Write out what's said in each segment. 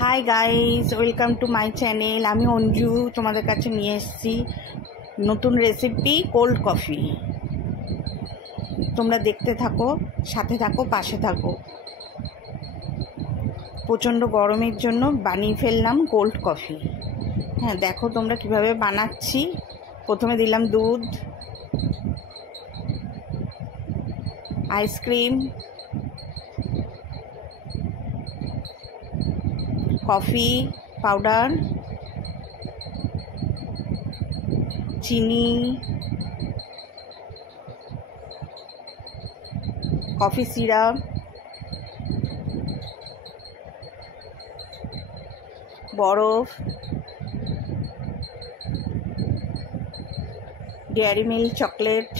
Hi guys, welcome to my channel. আমি অঞ্জু তোমাদের কাছে নিয়ে এসেছি নতুন রেসিপি কোল্ড কফি। তোমরা দেখতে থাকো, সাথে থাকো, পাশে থাকো। প্রচণ্ড গরমের জন্য বানিয়ে ফেললাম কোল্ড কফি। হ্যাঁ, দেখো তোমরা কিভাবে বানাচ্ছি। প্রথমে দিলাম দুধ, আইসক্রিম, কফি পাউডার, চিনি, কফি সিরাপ, বরফ, ডেয়ারি মিল্ক চকলেট।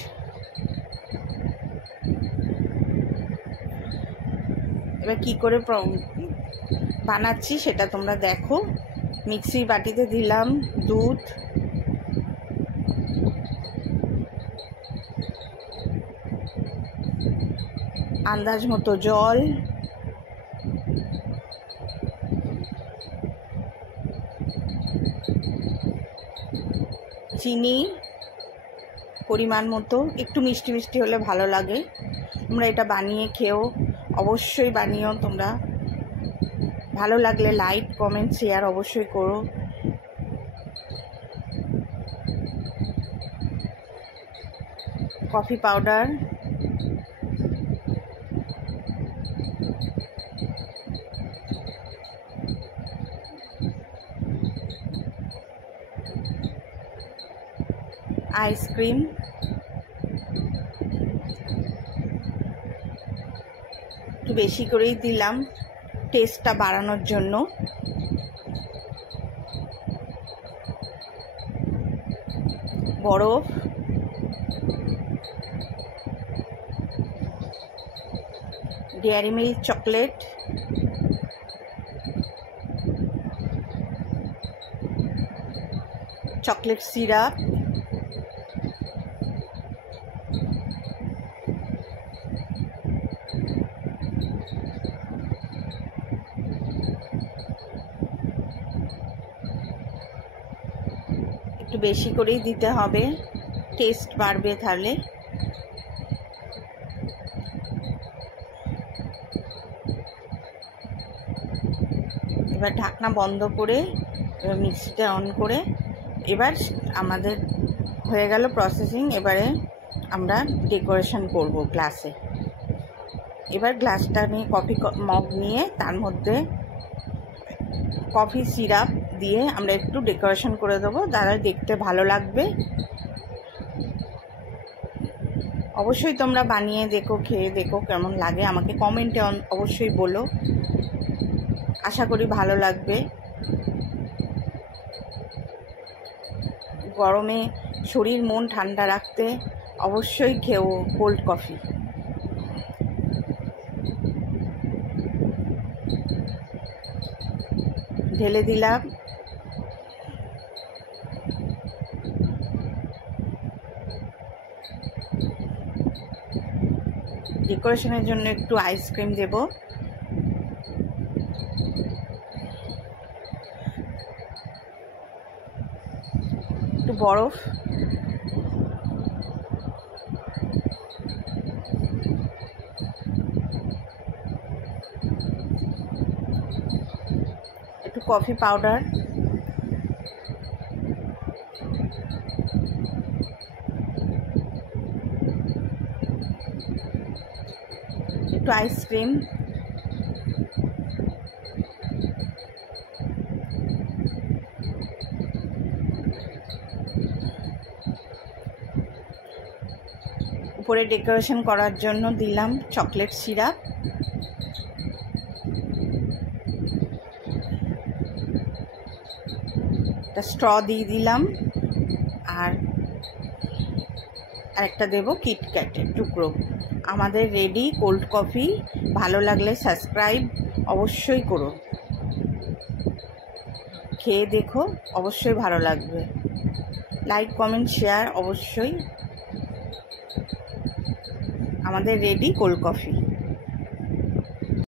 এবার কী করে বানাচ্ছি সেটা তোমরা দেখো। মিক্সির বাটিতে দিলাম দুধ, আন্দাজ মতো জল, চিনি পরিমাণ মতো, একটু মিষ্টি মিষ্টি হলে ভালো লাগে। তোমরা এটা বানিয়ে খেও, অবশ্যই বানিও তোমরা। ভালো লাগলে লাইক, কমেন্ট, শেয়ার অবশ্যই করো। কফি পাউডার, আইসক্রিম, একটু বেশি করেই দিলাম টেস্টটা বাড়ানোর জন্য। বরফ, dairy milk chocolate, chocolate syrup, একটু বেশি করেই দিতে হবে, টেস্ট বাড়বে তাহলে। এবার ঢাকনা বন্ধ করে এবার মিক্সিটা অন করে এবার আমাদের হয়ে গেল প্রসেসিং। এবারে আমরা ডেকোরেশন করব গ্লাসে। এবার গ্লাসটা নিয়ে কফি মগ নিয়ে তার মধ্যে কফি সিরাপ দিয়ে আমরা একটু ডেকোরেশন করে দেবো, তাহলে দেখতে ভালো লাগবে। অবশ্যই তোমরা বানিয়ে দেখো, খেয়ে দেখো কেমন লাগে, আমাকে কমেন্টে অবশ্যই বলো। আশা করি ভালো লাগবে। গরমে শরীর মন ঠান্ডা রাখতে অবশ্যই খেও কোল্ড কফি। ঢেলে দিলাম। ডেকোরেশনের জন্য একটু আইসক্রিম দেব, একটু বরফ, একটু কফি পাউডার, একটু আইসক্রিম, উপরে ডেকোরেশন করার জন্য দিলাম চকলেট সিরাপ, একটা স্ট্র দিয়ে দিলাম, আর একটা দেবো কিটক্যাটের টুকরো। আমাদের রেডি কোল্ড কফি। ভালো লাগলে সাবস্ক্রাইব অবশ্যই করো, খেয়ে দেখো, অবশ্যই ভালো লাগবে। লাইক, কমেন্ট, শেয়ার অবশ্যই। আমাদের রেডি কোল্ড কফি।